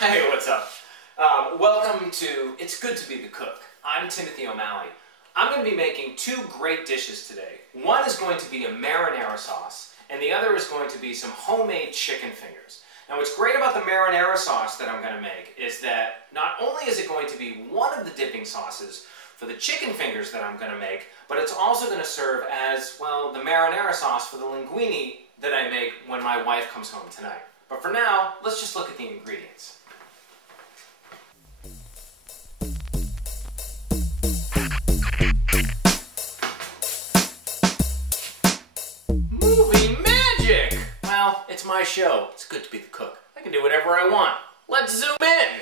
Hey, what's up? Welcome to It's Good to Be the Cook. I'm Timothy O'Malley. I'm going to be making two great dishes today. One is going to be a marinara sauce, and the other is going to be some homemade chicken fingers. Now, what's great about the marinara sauce that I'm going to make is that not only is it going to be one of the dipping sauces for the chicken fingers that I'm going to make, but it's also going to serve as, well, the marinara sauce for the linguine that I make when my wife comes home tonight. But for now, let's just look at the ingredients. It's my show. It's good to be the cook. I can do whatever I want. Let's zoom in!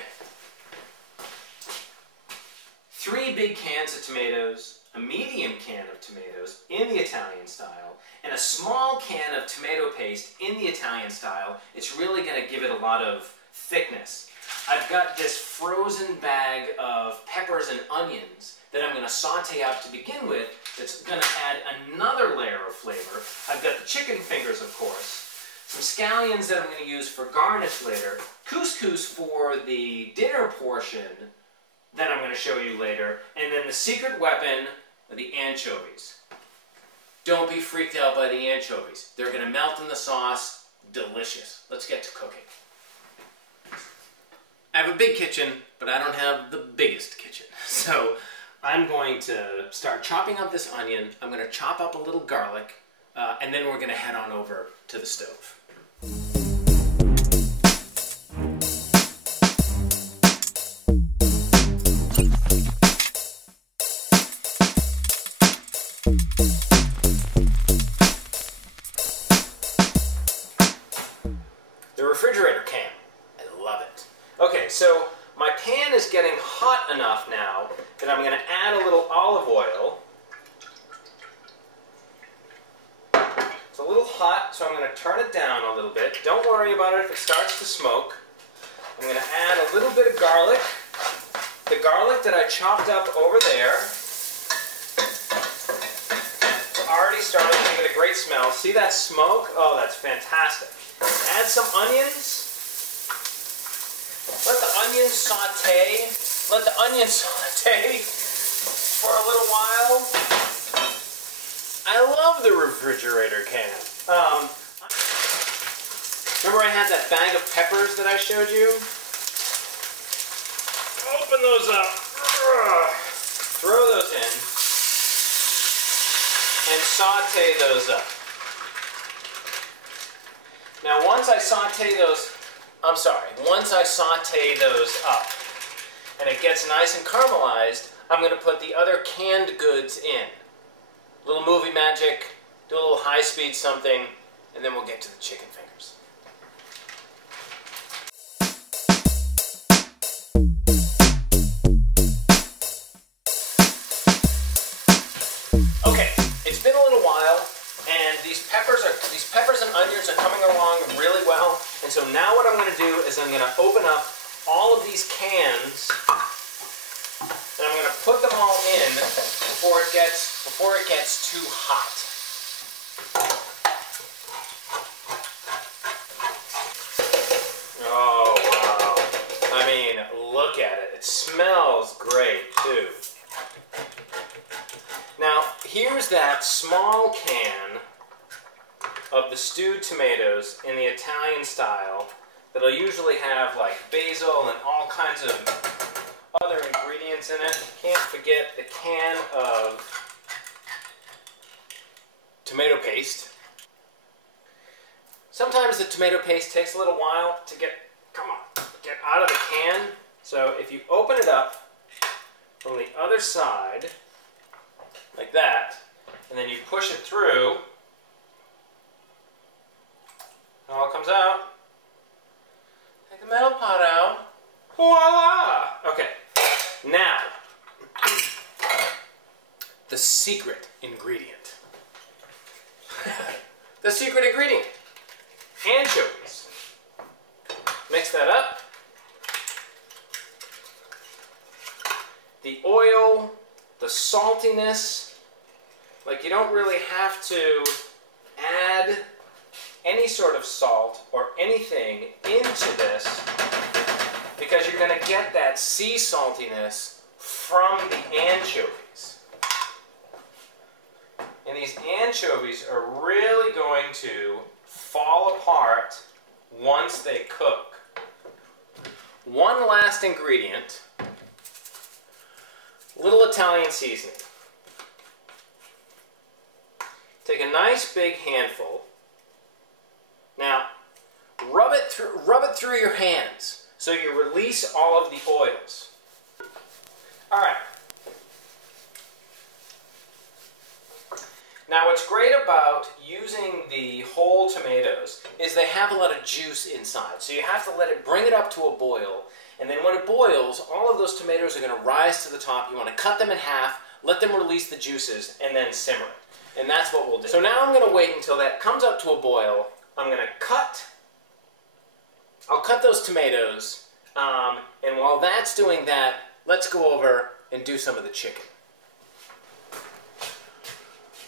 3 big cans of tomatoes, a medium can of tomatoes in the Italian style, and a small can of tomato paste in the Italian style. It's really going to give it a lot of thickness. I've got this frozen bag of peppers and onions that I'm going to saute up to begin with. That's going to add another layer of flavor. I've got the chicken fingers, of course. Some scallions that I'm going to use for garnish later, couscous for the dinner portion that I'm going to show you later, and then the secret weapon, the anchovies. Don't be freaked out by the anchovies. They're going to melt in the sauce. Delicious. Let's get to cooking. I have a big kitchen, but I don't have the biggest kitchen. So I'm going to start chopping up this onion. I'm going to chop up a little garlic, and then we're going to head on over to the stove. The refrigerator can. I love it. Okay, so my pan is getting hot enough now that I'm going to add a little olive oil. It's a little hot, so I'm going to turn it down a little bit. Don't worry about it if it starts to smoke. I'm going to add a little bit of garlic. The garlic that I chopped up over there. It's already starting to give it a great smell. See that smoke? Oh, that's fantastic. Add some onions. Let the onions saute. Let the onions saute for a little while. I love the refrigerator can. Remember I had that bag of peppers that I showed you? Open those up. Throw those in. And saute those up. Now once I saute those up and it gets nice and caramelized, I'm going to put the other canned goods in. A little movie magic, do a little high-speed something, and then we'll get to the chicken fingers. Okay, it's been a little while, and these peppers and onions are coming along really well. And so now what I'm going to do is I'm going to open up all of these cans, and I'm going to put them all in before it gets too hot. Oh, wow. I mean, look at it. It smells great, too. Now, here's that small can of the stewed tomatoes in the Italian style that'll usually have like basil and all kinds of other ingredients in it. Can't forget the can of tomato paste. Sometimes the tomato paste takes a little while to get out of the can. So if you open it up from the other side, like that, and then you push it through, it all comes out. Take the metal pot out. Voila! Okay, now, the secret ingredient. The secret ingredient. Anchovies. Mix that up. The oil, the saltiness, like you don't really have to add any sort of salt or anything into this because you're going to get that sea saltiness from the anchovies. And these anchovies are really going to fall apart once they cook. One last ingredient, little Italian seasoning. Take a nice big handful. Now, rub it through your hands so you release all of the oils. All right. Now, what's great about using the whole tomatoes is they have a lot of juice inside. So you have to bring it up to a boil. And then when it boils, all of those tomatoes are going to rise to the top. You want to cut them in half, let them release the juices, and then simmer it. And that's what we'll do. So now I'm going to wait until that comes up to a boil. I'm going to I'll cut those tomatoes. And while that's doing that, let's go over and do some of the chicken.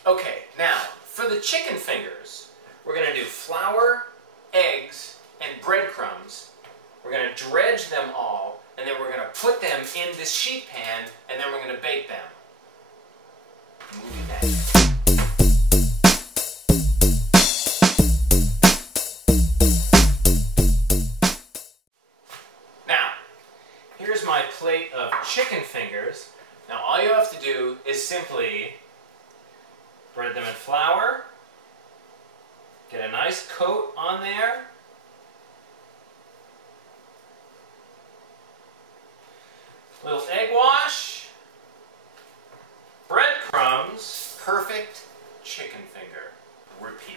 Okay, now, for the chicken fingers, we're going to do flour, eggs, and breadcrumbs. We're going to dredge them all, and then we're going to put them in this sheet pan, and then we're going to bake them. Movie magic. Now, here's my plate of chicken fingers. Now, all you have to do is simply spread them in flour, get a nice coat on there, little egg wash, breadcrumbs, perfect chicken finger. Repeat.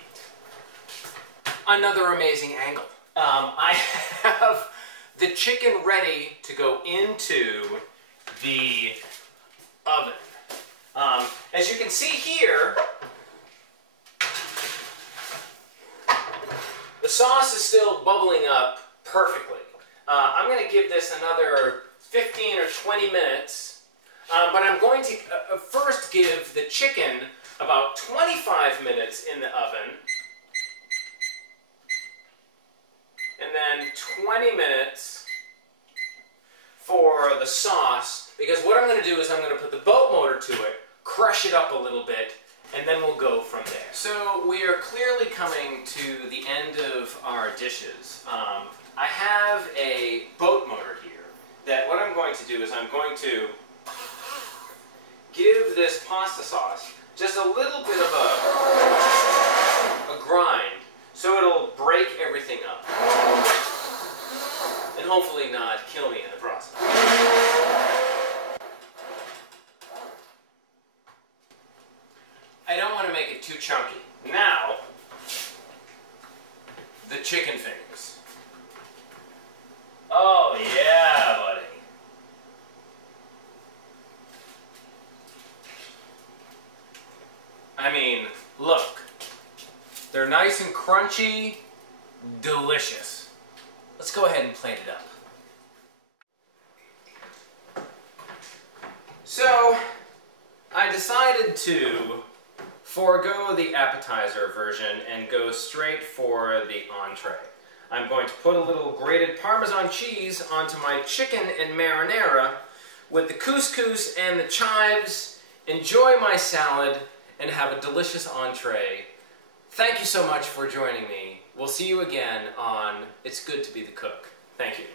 Another amazing angle. I have the chicken ready to go into the oven. As you can see here, the sauce is still bubbling up perfectly. I'm going to give this another 15 or 20 minutes, but I'm going to first give the chicken about 25 minutes in the oven, and then 20 minutes for the sauce, because what I'm going to do is I'm going to put the boat motor to it, crush it up a little bit, and then we'll go from there. So we are clearly coming to the end of our dishes. I have a boat motor here that what I'm going to do is I'm going to give this pasta sauce just a little bit of a grind so it'll break everything up and hopefully not kill me in the process. I don't want to make it too chunky. Now, the chicken fingers. Oh yeah, buddy. I mean, look. They're nice and crunchy, delicious. Let's go ahead and plate it up. So, I decided to forego the appetizer version and go straight for the entree. I'm going to put a little grated Parmesan cheese onto my chicken and marinara with the couscous and the chives. Enjoy my salad and have a delicious entree. Thank you so much for joining me. We'll see you again on It's Good to Be the Cook. Thank you.